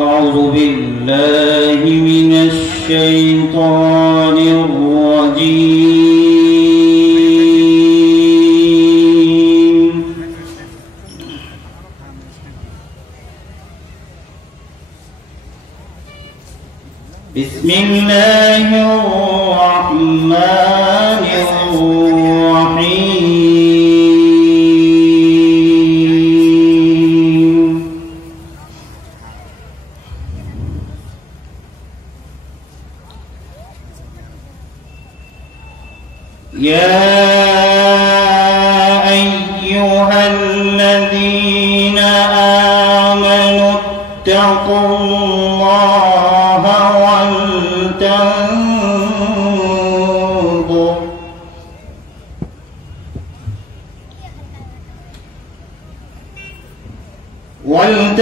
أعوذ بالله من الشيطان الرجيم. بسم الله الرحمن الرحيم. يا أيها الذين آمنوا اتقوا الله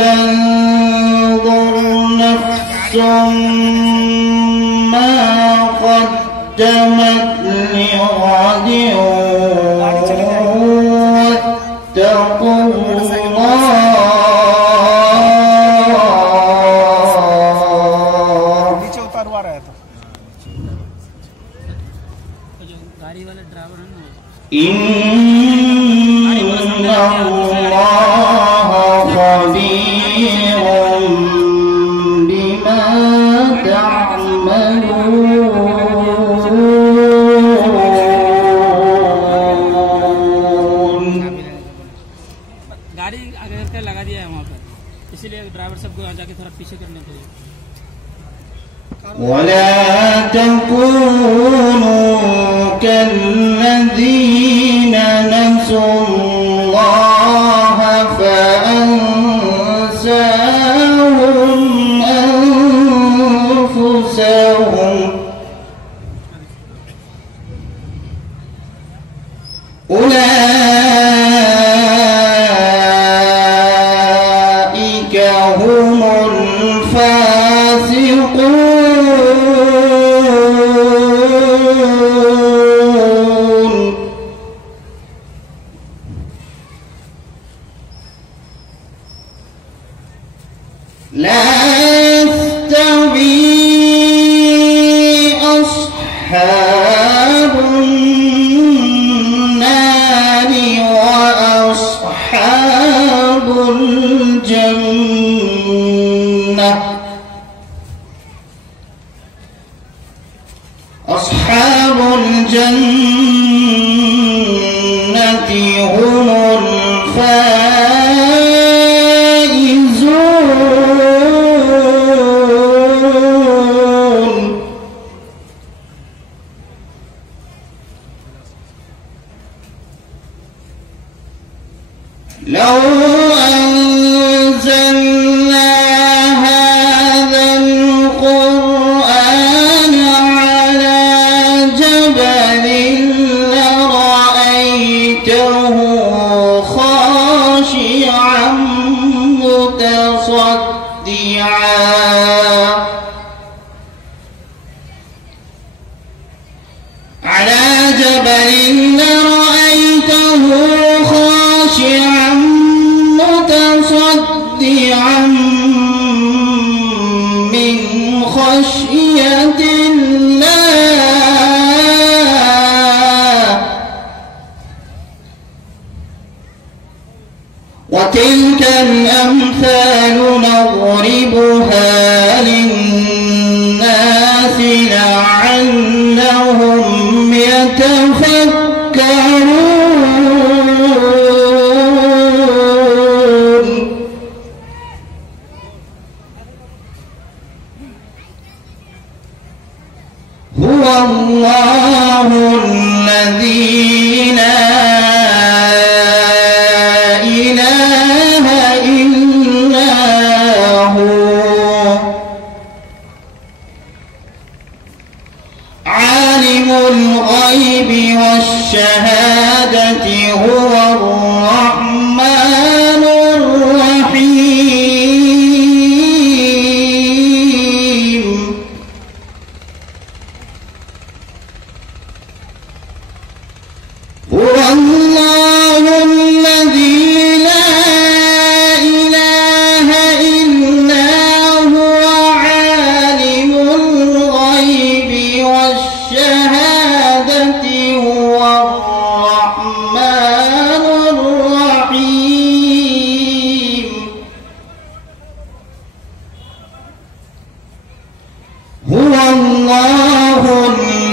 ولتنظر نفس ما قدمت لغد واتقوا الله. إن الله خبير بما تعملون. गाड़ी आगे करके लगा दिया है वहाँ पर, इसीलिए ड्राइवर सबको जाके थोड़ा पीछे करने के लिए। ولا تكونوا كالذين نسوا الله فأنساهم أنفسهم أولئك هم الفاسقون. لا يستوي أصحاب النار وأصحاب الجنة. أصحاب الجنة هم الفائزون. لو أنزلنا هذا القرآن على جبل لرأيته خاشعا متصدعا على جبل لرأيته خاشعا متصدعا من خشية الله. وتلك الأمثال نضربها للناس لعلهم يتفكرون. هو الله الذي لا إله إلا هو عالم الغيب والشهادة هو الرحمن الرحيم.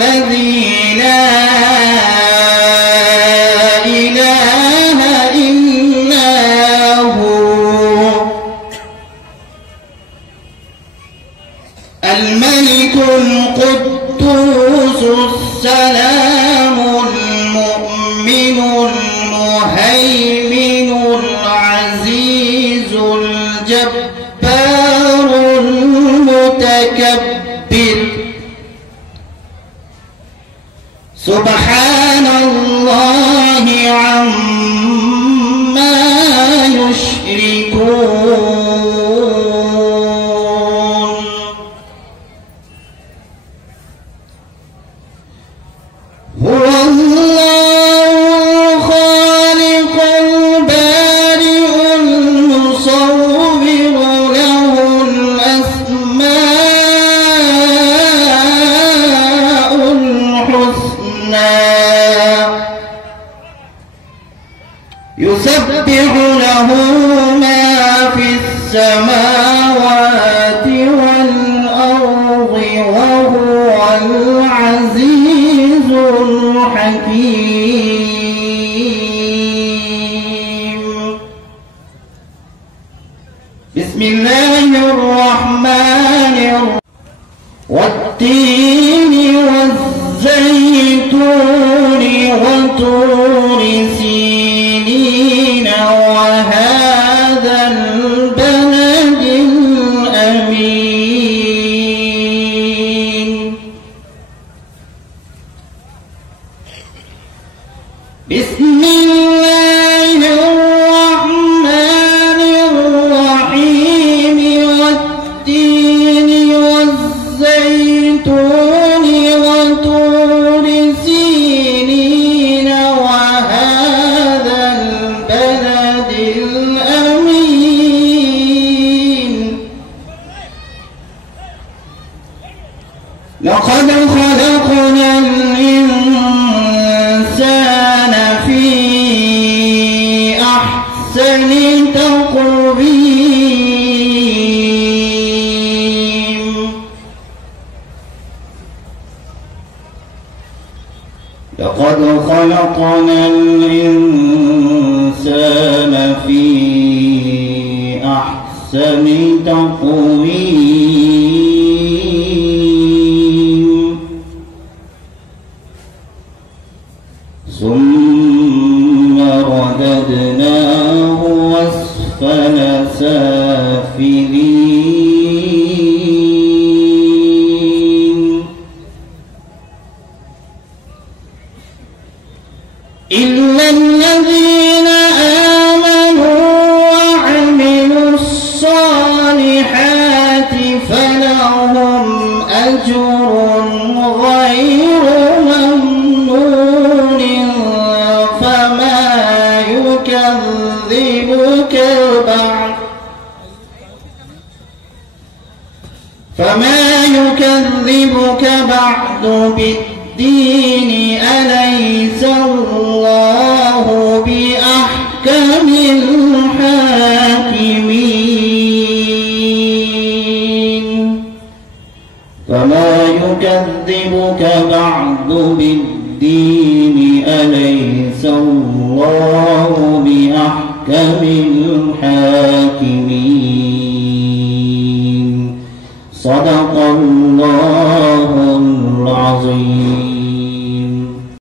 الذي لا إله إلا هو الملك القدوس السلام المؤمن المهيمن العزيز الجبار المتكبر سبحان الله عما يشركون هو الله خالق البارئ المصور له الأسماء الحسنى يسبح له ما في السماوات والأرض وهو العزيز الحكيم بسم الله الرحمن الرحيم والتين والزيتون وطور سينين وهذا البلد الأمين بسم الله الرحمن الرحيم والتين والزيتون وطور سينين وهذا البلد الأمين لقد خلقنا الإنسان في أحسن تقويم لقد خلقنا الإنسان في أحسن تقويم ثم رددناه أسفل سافلين إلا الذين آمنوا وعملوا الصالحات فلهم أجر غير ممنون فما يكذبك بعد بالدين أليس الله بأحكم الحاكمين فما يكذبك بعد بالدين أليس الله بأحكم الحاكمين صدق الله العظيم.